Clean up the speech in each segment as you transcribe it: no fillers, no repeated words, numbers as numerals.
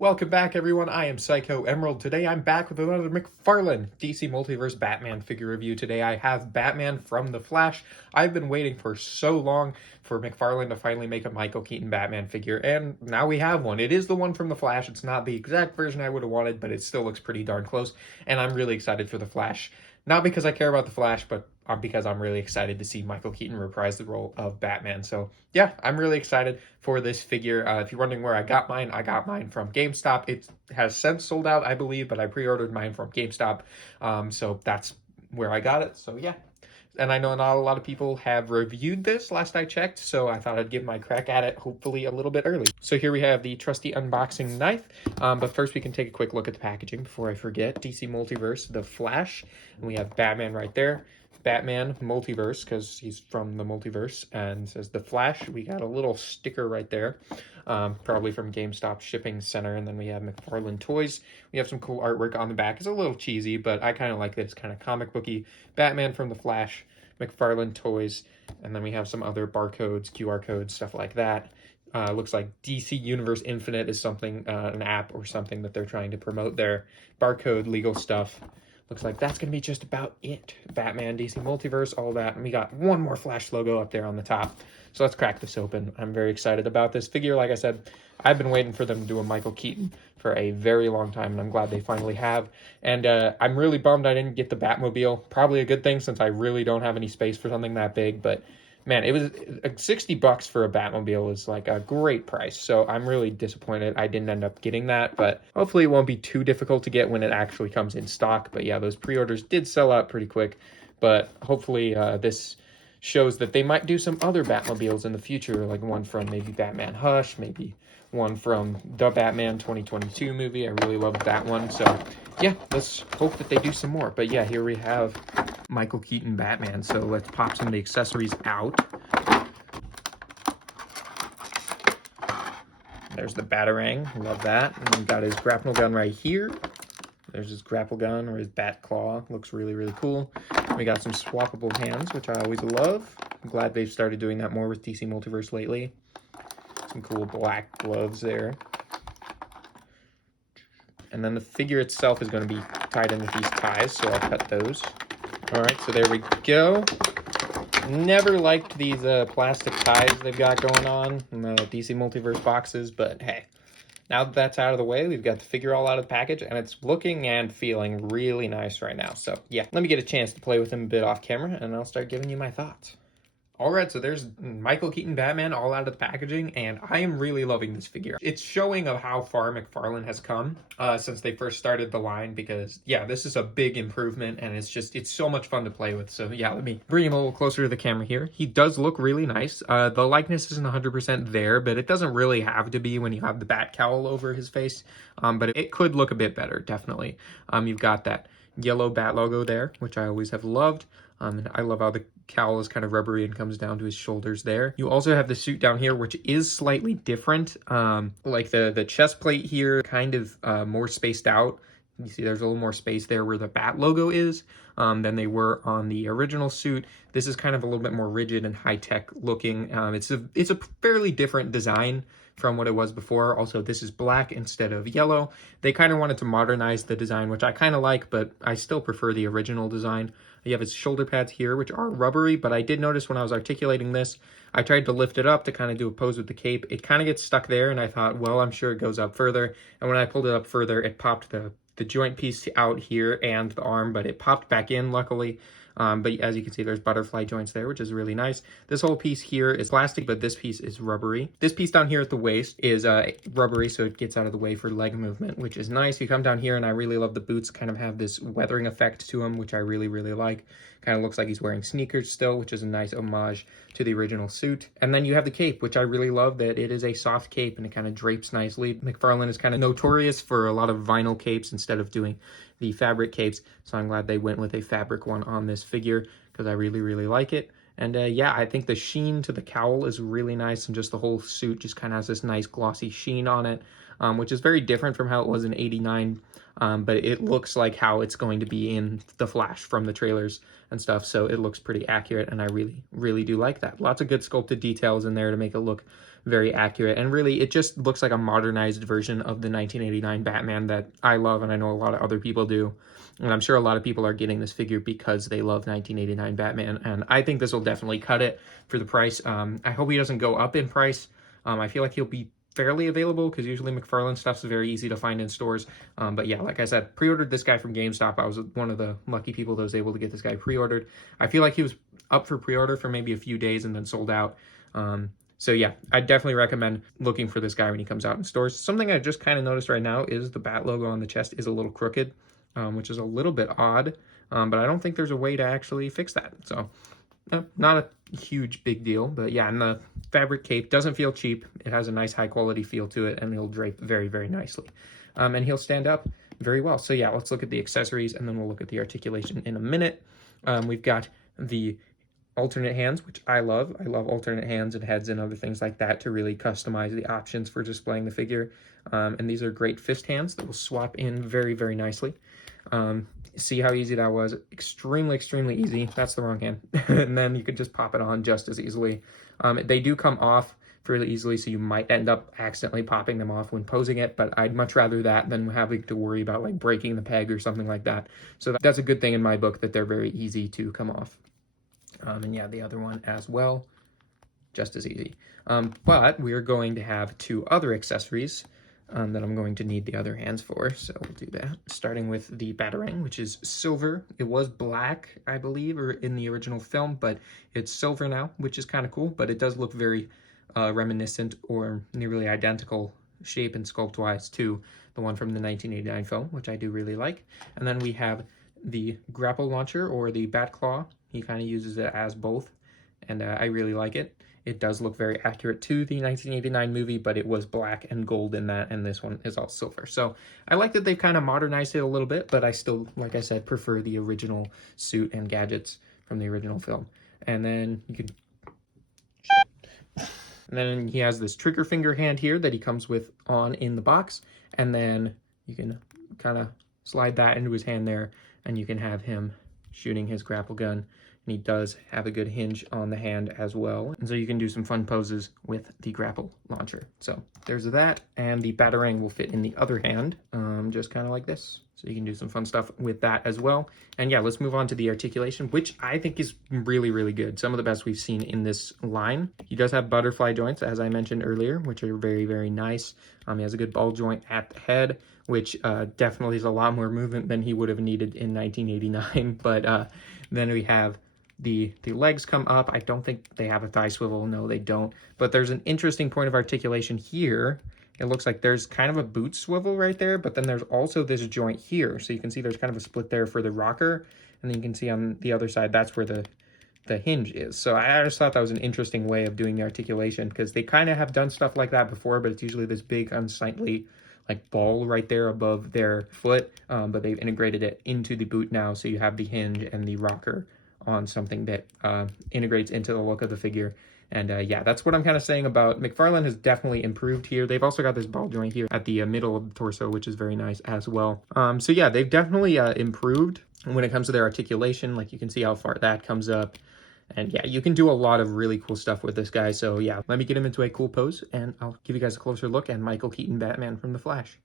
Welcome back, everyone. I am Psycho Emerald. Today I'm back with another McFarlane DC Multiverse Batman figure review. Today I have Batman from The Flash. I've been waiting for so long for McFarlane to finally make a Michael Keaton Batman figure, and now we have one. It is the one from The Flash. It's not the exact version I would have wanted, but it still looks pretty darn close, and I'm really excited for The Flash. Not because I care about The Flash, but because I'm really excited to see Michael Keaton reprise the role of Batman. So yeah, I'm really excited for this figure. If you're wondering where I got mine from GameStop. It has since sold out, I believe, but I pre-ordered mine from GameStop. So that's where I got it. So yeah. And I know not a lot of people have reviewed this last I checked, so I thought I'd give my crack at it, hopefully a little bit early. So here we have the trusty unboxing knife, but first we can take a quick look at the packaging before I forget. DC Multiverse, The Flash, and we have Batman right there. Batman Multiverse, because he's from the multiverse, and says The Flash. We got a little sticker right there, probably from GameStop Shipping Center, and then we have McFarlane Toys. We have some cool artwork on the back. It's a little cheesy, but I kind of like that. It's kind of comic booky. Batman from The Flash, McFarlane Toys, and then we have some other barcodes, QR codes, stuff like that. Looks like DC Universe Infinite is something, an app or something that they're trying to promote there. Barcode, legal stuff. Looks like that's going to be just about it. Batman, DC Multiverse, all that. And we got one more Flash logo up there on the top. So let's crack this open. I'm very excited about this figure. Like I said, I've been waiting for them to do a Michael Keaton for a very long time, and I'm glad they finally have. And I'm really bummed I didn't get the Batmobile. Probably a good thing since I really don't have any space for something that big, but man, it was $60 for a Batmobile is like a great price. So I'm really disappointed I didn't end up getting that, but hopefully it won't be too difficult to get when it actually comes in stock. But yeah, those pre-orders did sell out pretty quick, but hopefully this shows that they might do some other Batmobiles in the future, like one from maybe Batman Hush, maybe one from the Batman 2022 movie. I really loved that one. So yeah, let's hope that they do some more. But yeah, here we have Michael Keaton Batman. So let's pop some of the accessories out. There's the Batarang, love that. And we've got his grapple gun right here. There's his grapple gun or his bat claw, looks really, really cool. We got some swappable hands, which I always love. I'm glad they've started doing that more with DC Multiverse lately. Some cool black gloves there. And then the figure itself is going to be tied in with these ties, so I'll cut those. All right, so there we go. Never liked these plastic ties they've got going on in the DC Multiverse boxes, but hey, now that that's out of the way, we've got the figure all out of the package, and it's looking and feeling really nice right now. So yeah, let me get a chance to play with him a bit off camera, and I'll start giving you my thoughts. All right, so there's Michael Keaton Batman all out of the packaging, and I am really loving this figure. It's showing of how far McFarlane has come since they first started the line, because yeah, this is a big improvement, and it's so much fun to play with. So yeah, let me bring him a little closer to the camera here. He does look really nice. The likeness isn't 100% there, but it doesn't really have to be when you have the bat cowl over his face, but it could look a bit better, definitely. You've got that yellow bat logo there, which I always have loved. And I love how the cowl is kind of rubbery and comes down to his shoulders there. You also have the suit down here, which is slightly different. Like the chest plate here, kind of more spaced out. You see there's a little more space there where the bat logo is than they were on the original suit. This is kind of a little bit more rigid and high-tech looking. It's a fairly different design from what it was before. Also, this is black instead of yellow. They kind of wanted to modernize the design, which I kind of like, but I still prefer the original design. You have his shoulder pads here, which are rubbery, but I did notice when I was articulating this, I tried to lift it up to kind of do a pose with the cape. It kind of gets stuck there, and I thought, well, I'm sure it goes up further. And when I pulled it up further, it popped the joint piece out here and the arm, but it popped back in, luckily. But as you can see, there's butterfly joints there, which is really nice. This whole piece here is plastic, but this piece is rubbery. This piece down here at the waist is rubbery, so it gets out of the way for leg movement, which is nice. You come down here, and I really love the boots, kind of have this weathering effect to them, which I really, really like. Kind of looks like he's wearing sneakers still, which is a nice homage to the original suit. And then you have the cape, which I really love, that it is a soft cape, and it kind of drapes nicely. McFarlane is kind of notorious for a lot of vinyl capes instead of doing the fabric capes, so I'm glad they went with a fabric one on this figure, because I really, really like it. And yeah, I think the sheen to the cowl is really nice, and just the whole suit just kind of has this nice glossy sheen on it, which is very different from how it was in '89, but it looks like how it's going to be in The Flash from the trailers and stuff, so it looks pretty accurate, and I really, really do like that. Lots of good sculpted details in there to make it look very accurate. And really, it just looks like a modernized version of the 1989 Batman that I love, and I know a lot of other people do. And I'm sure a lot of people are getting this figure because they love 1989 Batman, and I think this will definitely cut it for the price. I hope he doesn't go up in price. I feel like he'll be fairly available because usually McFarlane stuff is very easy to find in stores. But yeah, like I said, pre-ordered this guy from GameStop. I was one of the lucky people that was able to get this guy pre-ordered. I feel like he was up for pre-order for maybe a few days and then sold out. So yeah, I definitely recommend looking for this guy when he comes out in stores. Something I just kind of noticed right now is the Bat logo on the chest is a little crooked, which is a little bit odd, but I don't think there's a way to actually fix that. So not a huge big deal, but yeah, and the fabric cape doesn't feel cheap. It has a nice high quality feel to it, and it'll drape very, very nicely. And he'll stand up very well. So yeah, let's look at the accessories, and then we'll look at the articulation in a minute. We've got the alternate hands, which I love. I love alternate hands and heads and other things like that to really customize the options for displaying the figure. And these are great fist hands that will swap in very, very nicely. See how easy that was? Extremely, extremely easy. That's the wrong hand. And then you could just pop it on just as easily. They do come off fairly easily, so you might end up accidentally popping them off when posing it, but I'd much rather that than having to worry about like breaking the peg or something like that. So that's a good thing in my book, that they're very easy to come off. And yeah, the other one as well, just as easy. But we're going to have two other accessories that I'm going to need the other hands for, so we'll do that. Starting with the Batarang, which is silver. It was black, I believe, or in the original film, but it's silver now, which is kind of cool, but it does look very reminiscent or nearly identical shape and sculpt-wise to the one from the 1989 film, which I do really like. And then we have the grapple launcher, or the Bat Claw. He kind of uses it as both, and I really like it. It does look very accurate to the 1989 movie, but it was black and gold in that, and this one is all silver. So I like that they've kind of modernized it a little bit, but I still, like I said, prefer the original suit and gadgets from the original film. And then you could... And then he has this trigger finger hand here that he comes with on in the box, and then you can kind of slide that into his hand there, and you can have him shooting his grapple gun. And he does have a good hinge on the hand as well. And so you can do some fun poses with the grapple launcher. So there's that, and the Batarang will fit in the other hand, just kind of like this. So you can do some fun stuff with that as well. And yeah, let's move on to the articulation, which I think is really, really good. Some of the best we've seen in this line. He does have butterfly joints, as I mentioned earlier, which are very, very nice. He has a good ball joint at the head, which definitely is a lot more movement than he would have needed in 1989. But then we have the legs come up. I don't think they have a thigh swivel. No, they don't. But there's an interesting point of articulation here. It looks like there's kind of a boot swivel right there, but then there's also this joint here. So you can see there's kind of a split there for the rocker. And then you can see on the other side, that's where the hinge is. So I just thought that was an interesting way of doing the articulation, because they kind of have done stuff like that before, but it's usually this big, unsightly like ball right there above their foot. But they've integrated it into the boot now. So you have the hinge and the rocker on something that integrates into the look of the figure. And yeah, that's what I'm kind of saying about McFarlane has definitely improved here. They've also got this ball joint here at the middle of the torso, which is very nice as well. So yeah, they've definitely improved when it comes to their articulation. Like you can see how far that comes up. And yeah, you can do a lot of really cool stuff with this guy. So yeah, let me get him into a cool pose, and I'll give you guys a closer look at Michael Keaton Batman from The Flash.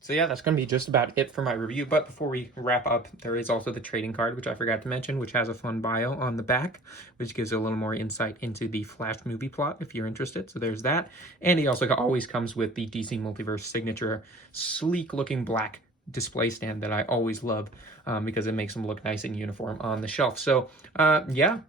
So yeah, that's going to be just about it for my review. But before we wrap up, there is also the trading card, which I forgot to mention, which has a fun bio on the back, which gives a little more insight into the Flash movie plot if you're interested. So there's that. And he also always comes with the DC Multiverse signature sleek looking black display stand that I always love, because it makes them look nice and uniform on the shelf. So yeah,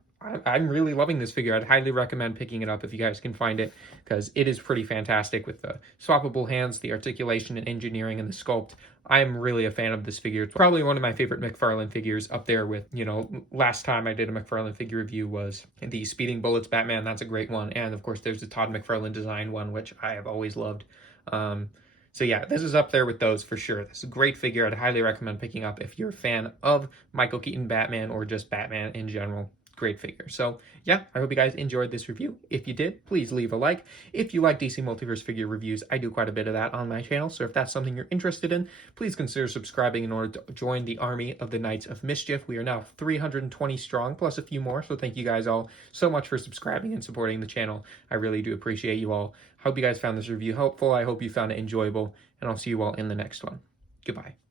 I'm really loving this figure. I'd highly recommend picking it up if you guys can find it, because it is pretty fantastic with the swappable hands, the articulation and engineering, and the sculpt. I am really a fan of this figure. It's probably one of my favorite McFarlane figures, up there with, you know, last time I did a McFarlane figure review was the Speeding Bullets Batman. That's a great one. And of course, there's the Todd McFarlane design one, which I have always loved. So yeah, this is up there with those for sure. This is a great figure. I'd highly recommend picking up if you're a fan of Michael Keaton Batman or just Batman in general. great figure. So yeah, I hope you guys enjoyed this review. If you did, please leave a like. If you like DC Multiverse figure reviews, I do quite a bit of that on my channel. So if that's something you're interested in, please consider subscribing in order to join the army of the Knights of Mischief. We are now 320 strong, plus a few more. So thank you guys all so much for subscribing and supporting the channel. I really do appreciate you all. Hope you guys found this review helpful. I hope you found it enjoyable, and I'll see you all in the next one. Goodbye.